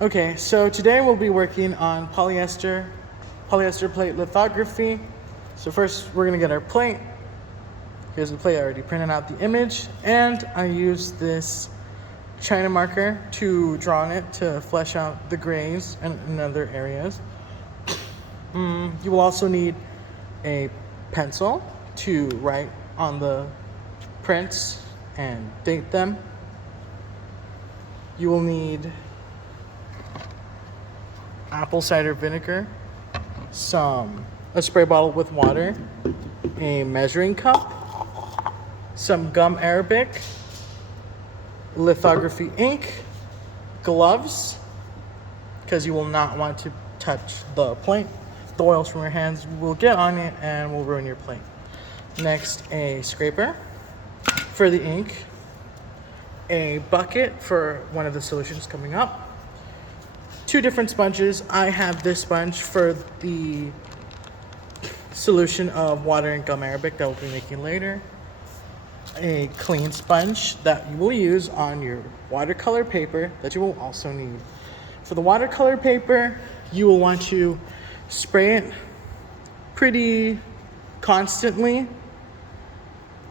Okay, so today we'll be working on polyester plate lithography. So first we're gonna get our plate. Here's the plate. I already printed out the image, and I used this China marker to draw on it to flesh out the grays and in other areas. You will also need a pencil to write on the prints and date them. You will need apple cider vinegar, a spray bottle with water, a measuring cup, some gum arabic, lithography ink, gloves, because you will not want to touch the plate. The oils from your hands will get on it and will ruin your plate. Next, a scraper for the ink, a bucket for one of the solutions coming up, 2 different sponges. I have this sponge for the solution of water and gum arabic that we'll be making later, a clean sponge that you will use on your watercolor paper that you will also need. For the watercolor paper, you will want to spray it pretty constantly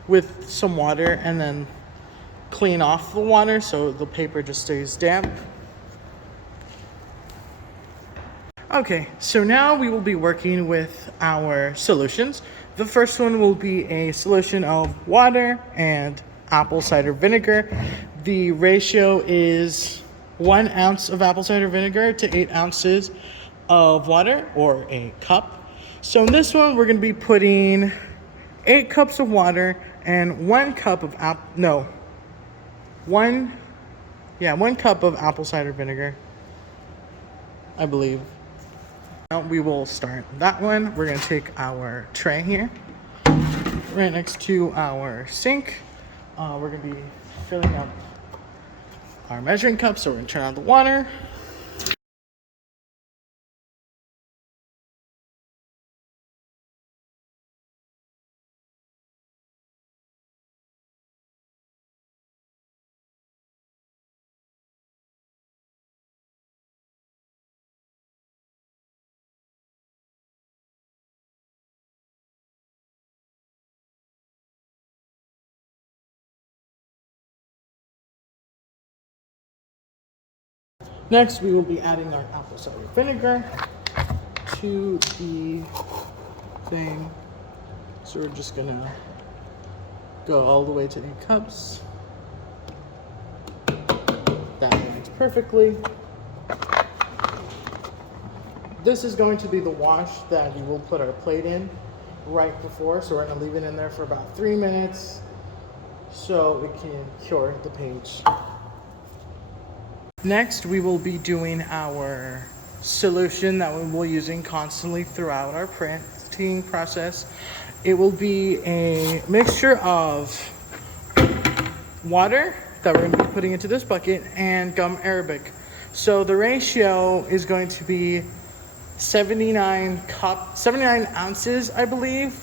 with some water and then clean off the water so the paper just stays damp. Okay, so now we will be working with our solutions. The first one will be a solution of water and apple cider vinegar. The ratio is 1 ounce of apple cider vinegar to 8 ounces of water, or a cup. So in this one, we're going to be putting 8 cups of water and 1 cup of 1 cup of apple cider vinegar, I believe. Now we will start that one. We're going to take our tray here, right next to our sink. We're going to be filling up our measuring cup, so we're going to turn on the water. Next, we will be adding our apple cider vinegar to the thing. So we're just gonna go all the way to 8 cups. That works perfectly. This is going to be the wash that you will put our plate in right before. So we're gonna leave it in there for about 3 minutes so it can cure the page. Next, we will be doing our solution that we will be using constantly throughout our printing process. It will be a mixture of water that we're going to be putting into this bucket and gum arabic. So the ratio is going to be 79 ounces, I believe,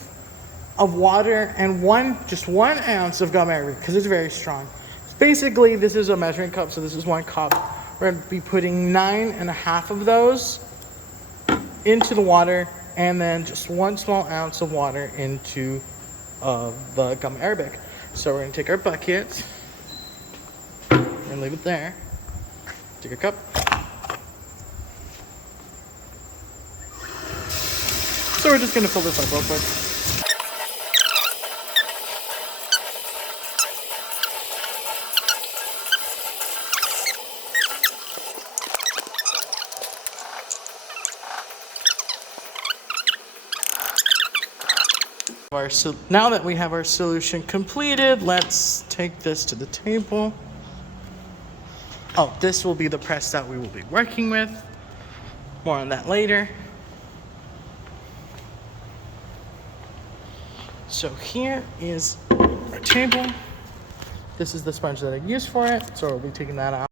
of water and 1 ounce of gum arabic, because it's very strong. Basically, this is a measuring cup, so this is 1 cup. We're going to be putting 9.5 of those into the water, and then just 1 small ounce of water into the gum arabic. So we're going to take our bucket and leave it there. Take a cup. So we're just going to fill this up real quick. Now that we have our solution completed, let's take this to the table. Oh, this will be the press that we will be working with. More on that later. So here is our table. This is the sponge that I used for it, so we'll be taking that out.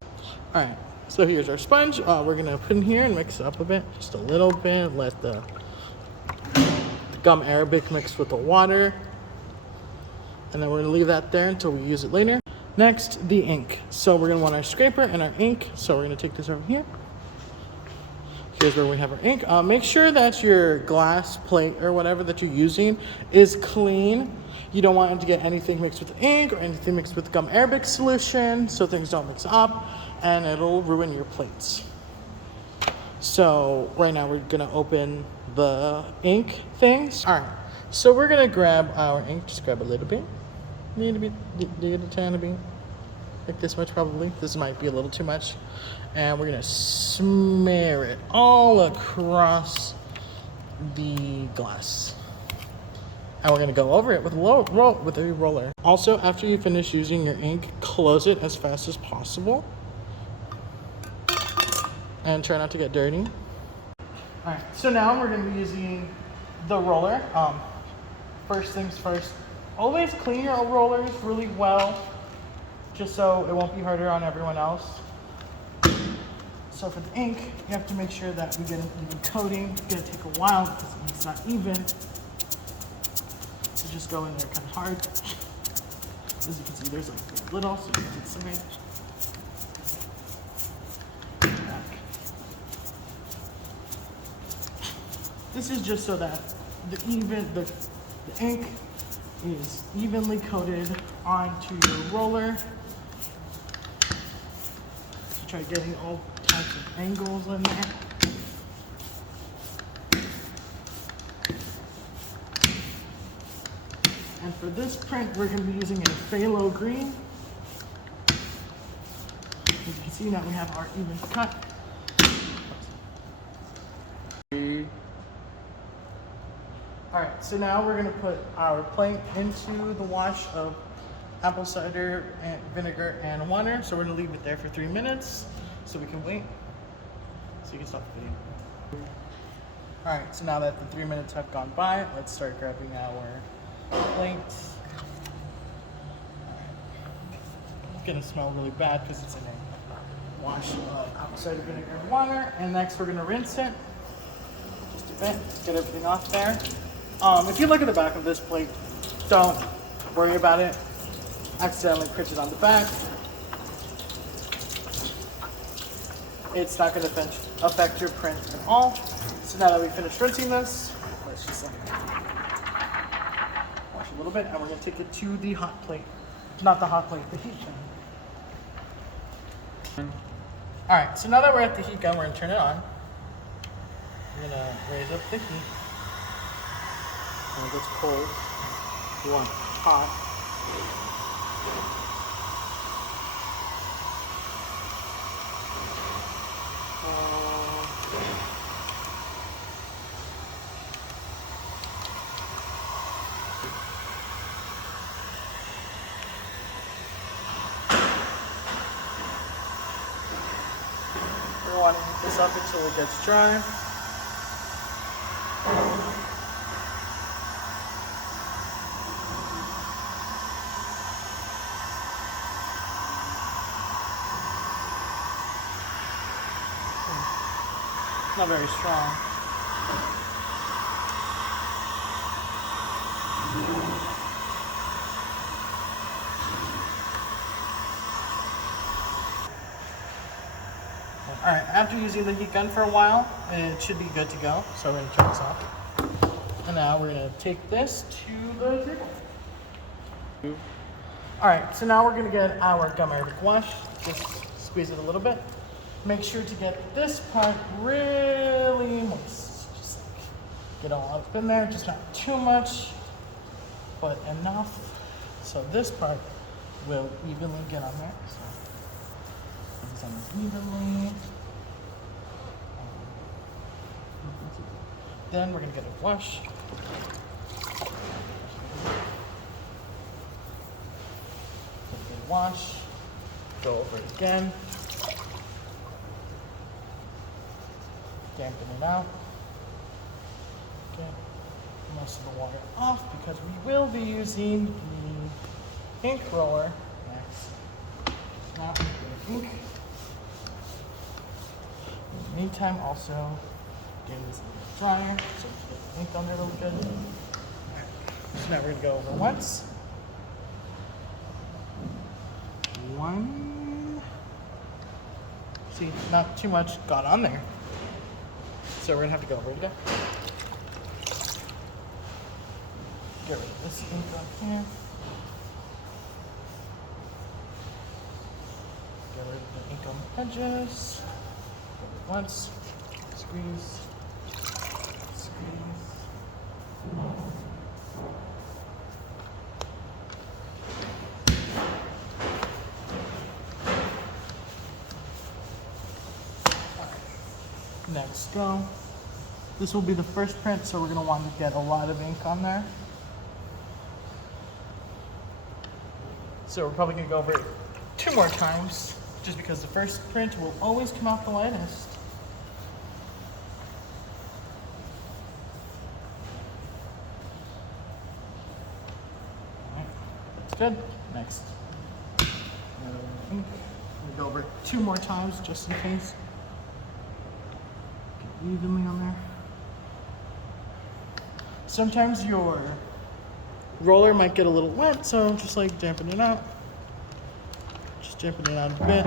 All right, so here's our sponge. We're gonna put in here and mix it up a bit, just a little bit. Let the gum arabic mixed with the water, and then we're going to leave that there until we use it later. Next, the ink. So we're going to want our scraper and our ink, so we're going to take this over here. Here's where we have our ink. Make sure that your glass plate or whatever that you're using is clean. You don't want it to get anything mixed with ink or anything mixed with gum arabic solution, so things don't mix up and it'll ruin your plates. So right now we're gonna open the ink things. All right, so we're gonna grab our ink. Just grab a little bit. Need a bit, need a tiny bit. Like this much probably. This might be a little too much. And we're gonna smear it all across the glass. And we're gonna go over it with a roller. Also, after you finish using your ink, close it as fast as possible. And try not to get dirty. All right, so now we're gonna be using the roller. First things first, always clean your rollers really well, just so it won't be harder on everyone else. So for the ink, you have to make sure that we get an even coating. It's gonna take a while because the ink's not even. So just go in there kind of hard. As you can see, there's like very little, so you can take some in. This is just so that the ink is evenly coated onto your roller. So try getting all types of angles in there. And for this print, we're going to be using a phthalo green. As you can see, now we have our even cut. Alright, so now we're going to put our plate into the wash of apple cider and vinegar and water. So we're going to leave it there for 3 minutes so we can wait. So you can stop the video. Alright, so now that the 3 minutes have gone by, let's start grabbing our plates. It's going to smell really bad because it's in a wash of apple cider vinegar and water. And next we're going to rinse it just a bit, get everything off there. If you look at the back of this plate, don't worry about it. Accidentally print it on the back. It's not going to affect your print at all. So now that we finished rinsing this, let's just wash a little bit, and we're going to take it to the hot plate. Not the hot plate, the heat gun. Alright, so now that we're at the heat gun, we're going to turn it on. We're going to raise up the heat. When it gets cold, you want it hot. We want to heat this up until it gets dry. Not very strong. Alright, after using the heat gun for a while, it should be good to go. So we're going to turn this off. And now we're going to take this to the table. Alright, so now we're going to get our gum arabic wash. Just squeeze it a little bit. Make sure to get this part really moist. Just like get all up in there, just not too much, but enough. So this part will evenly get on there. So it's on this evenly. Then we're gonna get a wash. Wash. Go over it again. Dampen it out. Get most of the water off because we will be using the ink roller next. Now we get ink. In the meantime, also getting this a little dryer so we can get the ink on there a little good. So now we're gonna go over once. One. See, not too much got on there. So we're gonna have to go. Ready to go? Get rid of this ink on here. Get rid of the ink on the edges. Once, squeeze, squeeze. Next go. This will be the first print, so we're going to want to get a lot of ink on there. So we're probably going to go over it 2 more times, just because the first print will always come out the lightest. Alright, that's good. Next. Another ink. We'll go over it 2 more times, just in case. Evenly on there. Sometimes your roller might get a little wet, so just like dampen it out. Just dampen it out a bit.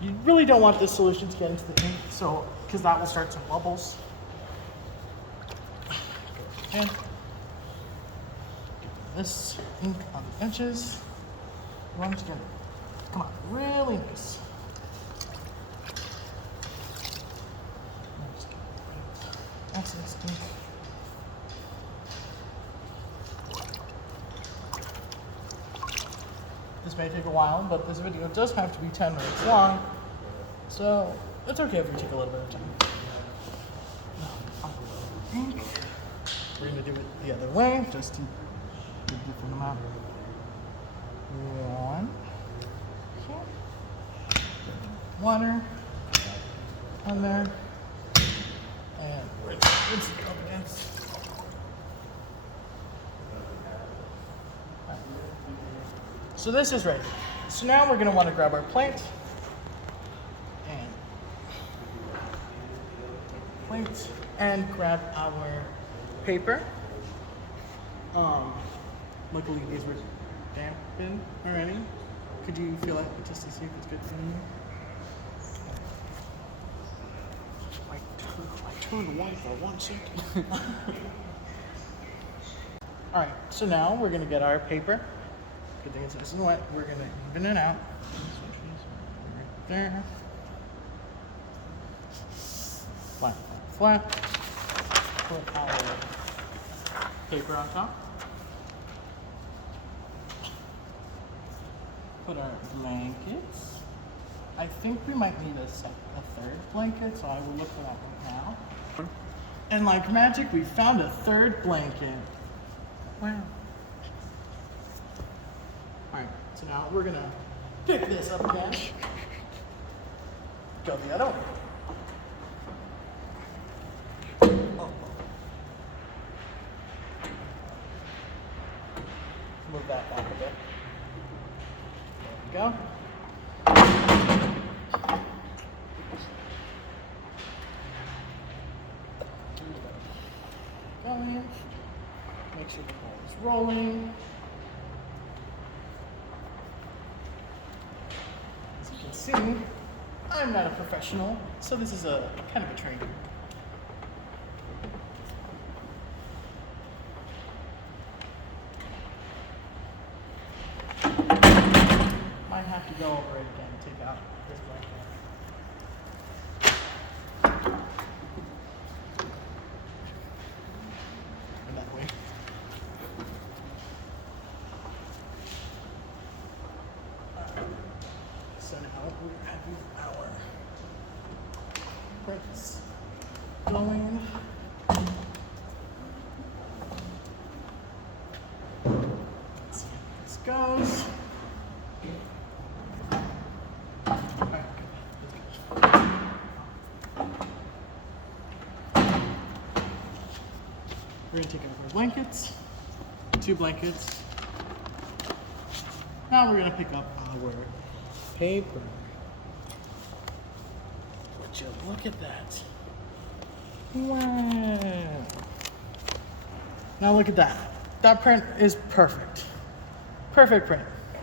You really don't want this solution to get into the ink, so because that will start some bubbles. Again. This ink on the edges. You want it to get, come on, really nice. Excellent ink. This may take a while, but this video does have to be 10 minutes long, so it's okay if we take a little bit of time. Ink. We're going to do it the other way, just to do a different amount. 1. Okay. Water. On there. And rinse it up against. So this is ready. So now we're going to want to grab our plate and grab our paper. Luckily these were dampened already. Could you feel it just to see if it's good for you? I turned white for 1 second. All right, so now we're gonna get our paper. Good thing it's nice and wet. We're gonna even it out. Right there. Flat, flat, flat. Put our paper on top. Put our blankets. I think we might need a 3rd blanket, so I will look for that right now. And like magic, we found a 3rd blanket. Wow. Alright, so now we're gonna pick this up again. Go the other way. Oh. Move that back a bit. There we go. Going. Make sure the ball is rolling. As you can see, I'm not a professional, so this is a kind of a training. Might have to go over it again and take out this blanket. That way. So now we're having our prints going. Let's see how this goes. We're going to take out our blankets, 2 blankets. Now we're going to pick up our paper. Would you look at that? Wow. Now look at that. That print is perfect. Perfect print.